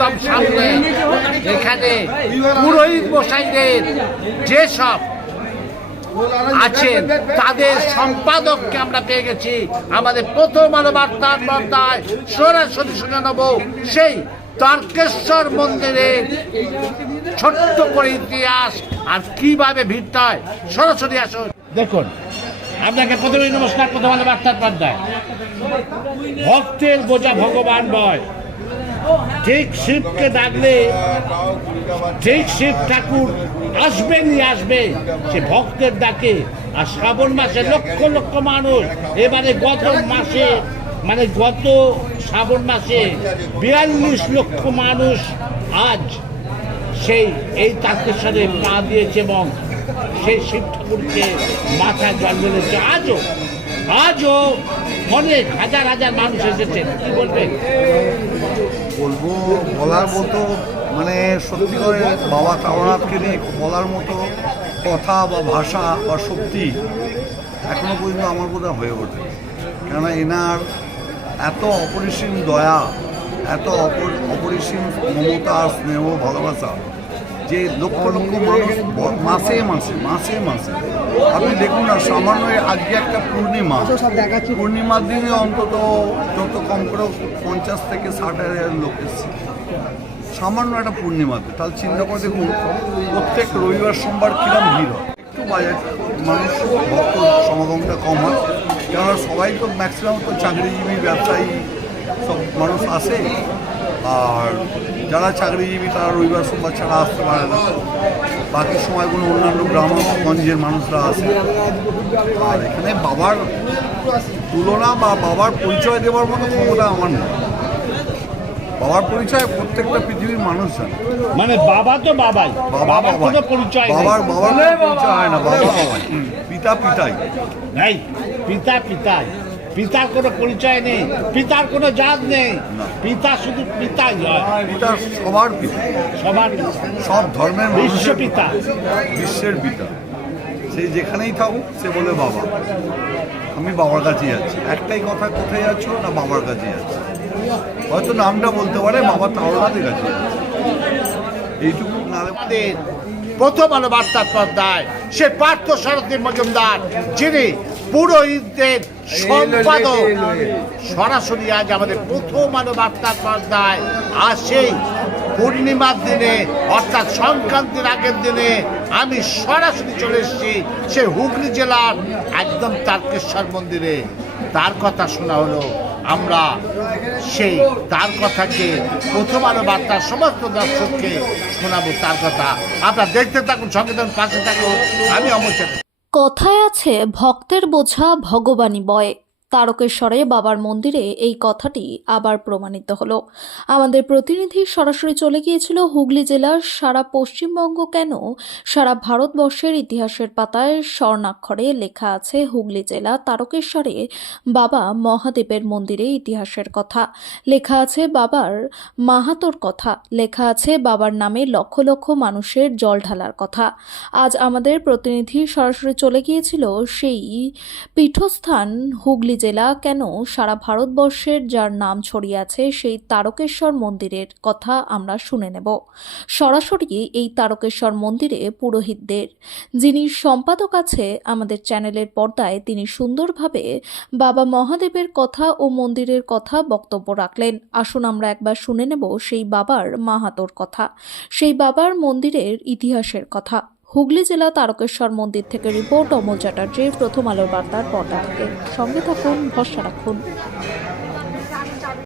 একদম সামনে। এখানে পুরোহিত মশাইদের যেসব আছেন তাদের সম্পাদককে আমরা পেয়ে গেছি। আমাদের প্রথম আলো বার্তার বার্তায় সরাসরি শুনে নেব সেই তর্কেশ্বর মন্দিরের ছোট্ট করে ইতিহাস আর কীভাবে ভিড়টা হয়। সরাসরি আসুন। দেখুন, আপনাকে প্রথমেই নমস্কার, প্রথম আলো বার্তার পাল্টায় ভক্তের বোঝা ভগবান বয়। ঠিক শিবকে ডাকলে, ঠিক শিব ঠাকুর আসবেনই আসবে, সে ভক্তের ডাকে। আর শ্রাবণ মাসে লক্ষ লক্ষ মানুষ, এবারে গত মাসে মানে গত শ্রাবণ মাসে বিয়াল্লিশ লক্ষ মানুষ আজ সেই, এই তারকেশ্বরে পা দিয়েছে এবং সেই শিব ঠাকুরকে মাথায় জল মেলেছে আজও আজও অনেক হাজার হাজার মানুষ এসেছে। কি বলবেন? বলব, বলার মতো মানে সত্যি করে বাবা তারনাথকে নিয়ে বলার মতো কথা বা ভাষা বা শক্তি এখনও পর্যন্ত আমার বোধহয় হয়ে ওঠে কেননা এনার এত অপরিসীম দয়া, এত অপর- অপরিসীম মমতা, স্নেহ, ভালোবাসা যে লক্ষ লক্ষ মানুষ মাসে মাসে মাসে মাসে। আপনি দেখুন না সামান্য আজকে একটা পূর্ণিমা। পূর্ণিমার দিনে অন্তত যত কম করে পঞ্চাশ থেকে ষাট হাজার লোক এসছে। সামান্য একটা পূর্ণিমাতে। তাহলে চিন্তা করে দেখুন, প্রত্যেক রবিবার, সোমবার কিরম ভিড় হয়। একটু বাজার মানুষ, ভক্ত সমাগমটা কম হয়। কেননা সবাই তো ম্যাক্সিমাম তো চাকরিজীবী, ব্যবসায়ী, সব মানুষ আসে। আর যারা চাকরিজীবী তারা রবিবার সোমবার ছাড়া আসতে পারে না। বাকি সময়গুলো অন্যান্য গ্রামগঞ্জের মানুষরা আসে আর এখানে বাবার তুলনা বা বাবার পরিচয় দেওয়ার মতো ক্ষমতা আমার নেই। বাবার পরিচয় প্রত্যেকটা পৃথিবীর মানুষ জানে। মানে বাবা তো বাবাই। বাবা বাবার বাবা পরিচয় বাবার বাবার পরিচয় হয় না। বাবা বাবাই। পিতা পিতাই। নাই। পিতা পিতাই। পিতার কোনো পরিচয় নেই পিতার কোনো জাত নেই। পিতা শুধু পিতাই হয়। পিতা সবার পিতা। সবার সব ধর্মের বিশ্ব পিতা। বিশ্বের পিতা। সে যেখানেই থাকুক সে বলে বাবা। আমি বাবার কাছেই আছি। একটাই কথা কোথায় আছো না বাবার কাছেই আছি? হয়তো নামটা বলতে পারে বাবা তাওলাদের কাছে আছে। এইটুকু আমাদের প্রথম আলো বার্তার পর্দায় সে পার্থ সারথী মজুমদার যিনি পুরোহিতদের সম্পাদক। সরাসরি আজ আমাদের প্রথম আলো বার্তার পর্দায় আর সেই পূর্ণিমার দিনে অর্থাৎ সংক্রান্তির আগের দিনে আমি সরাসরি চলে এসেছি সে হুগলি জেলার একদম তারকেশ্বর মন্দিরে। তার কথা শোনা হলো। আমরা সেই তার কথাকে প্রথম আলো বার্তার সমস্ত দর্শককে শোনাবো তার কথা। আপনারা দেখতে থাকুন সঙ্গে থাকুন পাশে থাকুন। আমি অমর চ্যাটার্জি। কথায় আছে ভক্তের বোঝা ভগবানই বয়। তারকেশ্বরে বাবার মন্দিরে এই কথাটি আবার প্রমাণিত হলো। আমাদের প্রতিনিধি সরাসরি চলে গিয়েছিল হুগলি জেলার সারা পশ্চিমবঙ্গ কেন? সারা ভারতবর্ষের ইতিহাসের পাতায় স্বর্ণাক্ষরে লেখা আছে হুগলি জেলা তারকেশ্বরে বাবা মহাদেবের মন্দিরে ইতিহাসের কথা। লেখা আছে বাবার মাহাতোর কথা। লেখা আছে বাবার নামে লক্ষ লক্ষ মানুষের জল ঢালার কথা। আজ আমাদের প্রতিনিধি সরাসরি চলে গিয়েছিল সেই পীঠস্থান হুগলি জেলা কেন সারা ভারতবর্ষের যার নাম ছড়িয়ে আছে সেই তারকেশ্বর মন্দিরের কথা আমরা শুনে নেব। সরাসরি এই তারকেশ্বর মন্দিরে পুরোহিতদের, যিনি সম্পাদক আছে আমাদের চ্যানেলের পর্দায়, তিনি সুন্দরভাবে বাবা মহাদেবের কথা ও মন্দিরের কথা বক্তব্য রাখলেন। আসুন আমরা একবার শুনে নেব সেই বাবার মাহাতোর কথা, সেই বাবার মন্দিরের ইতিহাসের কথা। হুগলি জেলা তারকেশ্বর মন্দির থেকে রিপোর্ট অমল চ্যাটার্জি প্রথম আলোর বার্তার পর্দা থেকে। সঙ্গে থাকুন, ভরসা রাখুন।